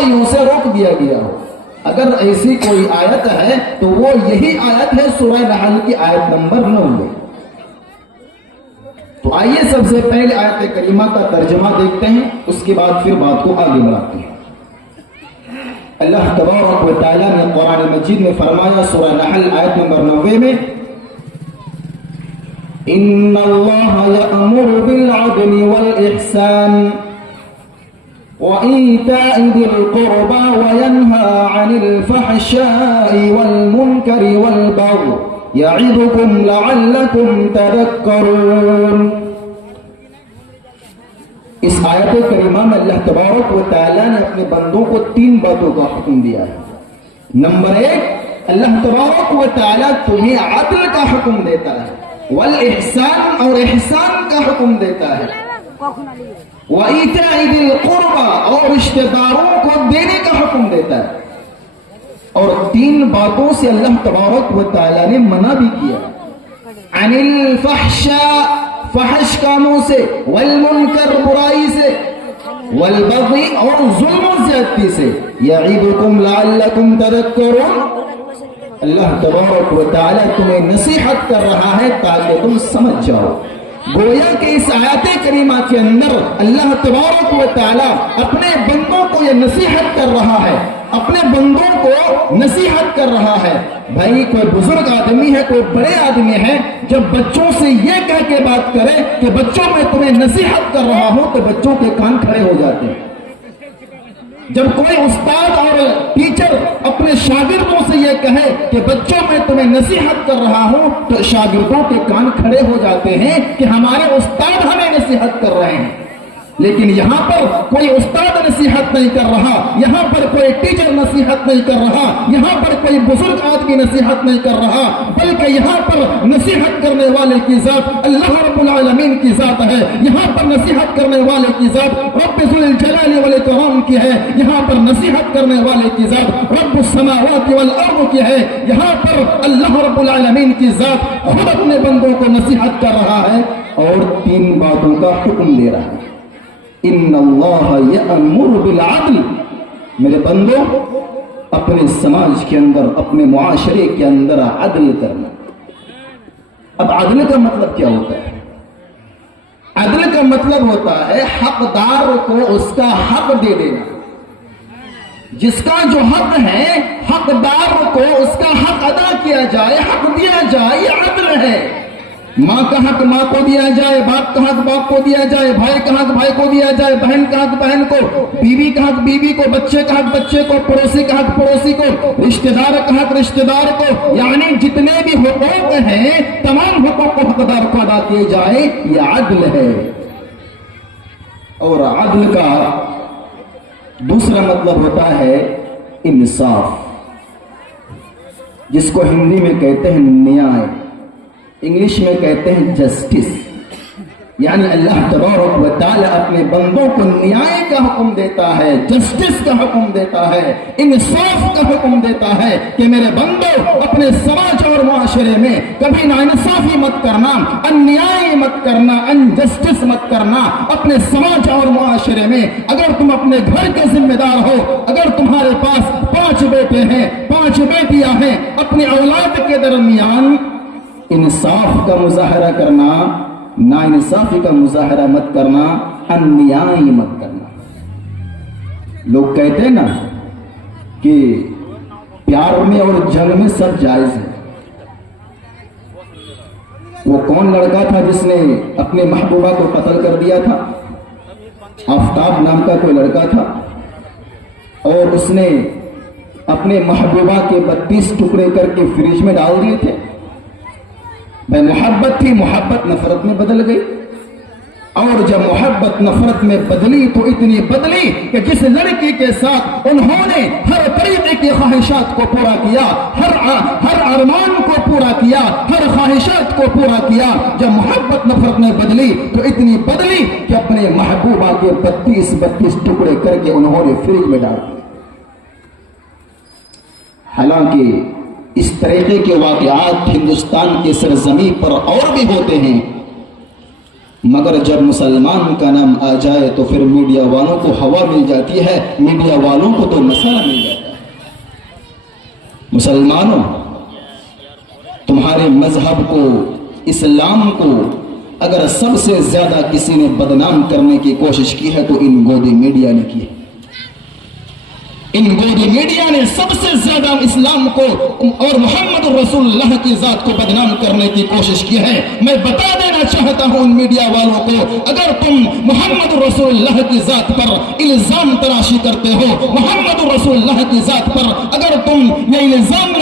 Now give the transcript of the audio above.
برائیوں سے روک دیا گیا ہو۔ اگر ایسی کوئی آیت ہے تو وہ یہی آیت ہے سورہ نحل کی آیت نمبر 90۔ تو آئیے سب سے پہلے آیت کریمہ کا ترجمہ دیکھتے ہیں، اس کے بعد پھر بات کو آگے بڑھاتے ہیں۔ اللہ تبارک و تعالیٰ نے قرآن مجید میں فرمایا سورہ نحل آیت نمبر 90 میں، ان اللہ یأمر بالعدل والاحسان وإيتاء ذي القربى وينهى عن الفحشاء والمنكر والبغي يعظكم لعلكم تذكرون۔ اس آیت کریمہ میں اللہ تبارک و تعالیٰ نے اپنے بندوں کو 3 باتوں کا حکم دیا ہے۔ نمبر 1، اللہ تبارک و تعالیٰ تمہیں عدل کا حکم دیتا ہے، والاحسان اور احسان کا حکم دیتا ہے، وَإِيتَاءِ ذِي الْقُرْبَى اور رشتہ داروں کو دینے کا حکم دیتا ہے۔ اور 3 باتوں سے اللہ تبارک و تعالیٰ نے منع بھی کیا، عن الفحشاء فحش کاموں سے، والمنکر برائی سے، والبغی اور ظلم و زیادتی سے، یعظکم لعلکم تذکرون۔ اللہ تبارک و تعالیٰ تمہیں نصیحت کر رہا ہے تاکہ تم سمجھ جاؤ۔ گویا کہ اس آیت کریمہ کے اندر اللہ تبارک و تعالیٰ اپنے بندوں کو یہ نصیحت کر رہا ہے، اپنے بندوں کو نصیحت کر رہا ہے۔ بھائی کوئی بزرگ آدمی ہے، کوئی بڑے آدمی ہے، جب بچوں سے یہ کہہ کے بات کرے کہ بچوں میں تمہیں نصیحت کر رہا ہوں تو بچوں کے کان کھڑے ہو جاتے ہیں۔ جب کوئی استاد اور ٹیچر اپنے شاگردوں سے یہ کہے کہ بچوں میں تمہیں نصیحت کر رہا ہوں تو شاگردوں کے کان کھڑے ہو جاتے ہیں کہ ہمارے استاد ہمیں نصیحت کر رہے ہیں۔ لیکن یہاں پر کوئی استاد نصیحت نہیں کر رہا، یہاں پر کوئی ٹیچر نصیحت نہیں کر رہا، یہاں پر کوئی بزرگ آدمی نصیحت نہیں کر رہا، بلکہ یہاں پر نصیحت کرنے والے کی ذات اللہ رب العالمین کی ذات ہے۔ یہاں پر نصیحت کرنے والے کی ذات رب ذو الجلال والاکرام کی ہے۔ یہاں پر نصیحت کرنے والے کی ذات رب السماوات والارض کی ہے۔ یہاں پر اللہ رب العالمین کی ذات خود اپنے بندوں کو نصیحت کر رہا ہے اور 3 باتوں کا حکم دے رہا ہے۔ ان اللہ یأمر بالعدل، میرے بندوں اپنے سماج کے اندر، اپنے معاشرے کے اندر عدل کرنا۔ اب عدل کا مطلب کیا ہوتا ہے؟ عدل کا مطلب ہوتا ہے حقدار کو اس کا حق دے دینا۔ جس کا جو حق ہے حقدار کو اس کا حق ادا کیا جائے، حق دیا جائے، یہ عدل ہے۔ ماں کا حق ماں کو دیا جائے، باپ کا حق باپ کو دیا جائے، بھائی کا حق بھائی کو دیا جائے، بہن کا حق بہن کو، بیوی کا حق بیوی کو، بچے کا حق بچے کو، پڑوسی کا حق پڑوسی کو، رشتہ دار کا حق رشتہ دار کو، یعنی جتنے بھی حقوق ہیں تمام حقوق کو حقدار کو ادا کیے جائے، یہ عدل ہے۔ اور عدل کا دوسرا مطلب ہوتا ہے انصاف، جس کو ہندی میں کہتے ہیں نیائے، انگلش میں کہتے ہیں جسٹس۔ یعنی اللہ تبارک و تعالی اپنے بندوں کو نیائے کا حکم دیتا ہے، جسٹس کا حکم دیتا ہے، انصاف کا حکم دیتا ہے کہ میرے بندوں اپنے سماج اور معاشرے میں کبھی ناانصافی مت کرنا، انیائی مت کرنا، انجسٹس مت کرنا۔ اپنے سماج اور معاشرے میں اگر تم اپنے گھر کے ذمہ دار ہو، اگر تمہارے پاس 5 بیٹے ہیں، 5 بیٹیاں ہیں، اپنی اولاد کے درمیان انصاف کا مظاہرہ کرنا، ناانصافی کا مظاہرہ مت کرنا، انیائی مت کرنا۔ لوگ کہتے ہیں نا کہ پیار میں اور جنگ میں سب جائز ہے۔ وہ کون لڑکا تھا جس نے اپنے محبوبہ کو قتل کر دیا تھا؟ آفتاب نام کا کوئی لڑکا تھا، اور اس نے اپنے محبوبہ کے 32 ٹکڑے کر کے فریج میں ڈال دیے تھے۔ بھائی محبت تھی، محبت نفرت میں بدل گئی، اور جب محبت نفرت میں بدلی تو اتنی بدلی کہ جس لڑکی کے ساتھ انہوں نے ہر طریقے کی خواہشات کو پورا کیا، ہر ارمان کو پورا کیا، ہر خواہشات کو پورا کیا، جب محبت نفرت میں بدلی تو اتنی بدلی کہ اپنے محبوبہ کے 32 ٹکڑے کر کے انہوں نے فریج میں ڈال دیے۔ حالانکہ اس طریقے کے واقعات ہندوستان کے سرزمین پر اور بھی ہوتے ہیں، مگر جب مسلمان کا نام آ جائے تو پھر میڈیا والوں کو ہوا مل جاتی ہے، میڈیا والوں کو تو مسئلہ مل جاتا ہے۔ مسلمانوں، تمہارے مذہب کو، اسلام کو اگر سب سے زیادہ کسی نے بدنام کرنے کی کوشش کی ہے تو ان گودی میڈیا نے کی ہے۔ ان گودی میڈیا نے سب سے زیادہ اسلام کو اور محمد رسول اللہ کی ذات کو بدنام کرنے کی کوشش کی ہے۔ میں بتا دینا چاہتا ہوں ان میڈیا والوں کو، اگر تم محمد رسول اللہ کی ذات پر الزام تراشی کرتے ہو، محمد رسول اللہ کی ذات پر اگر تم یہ الزام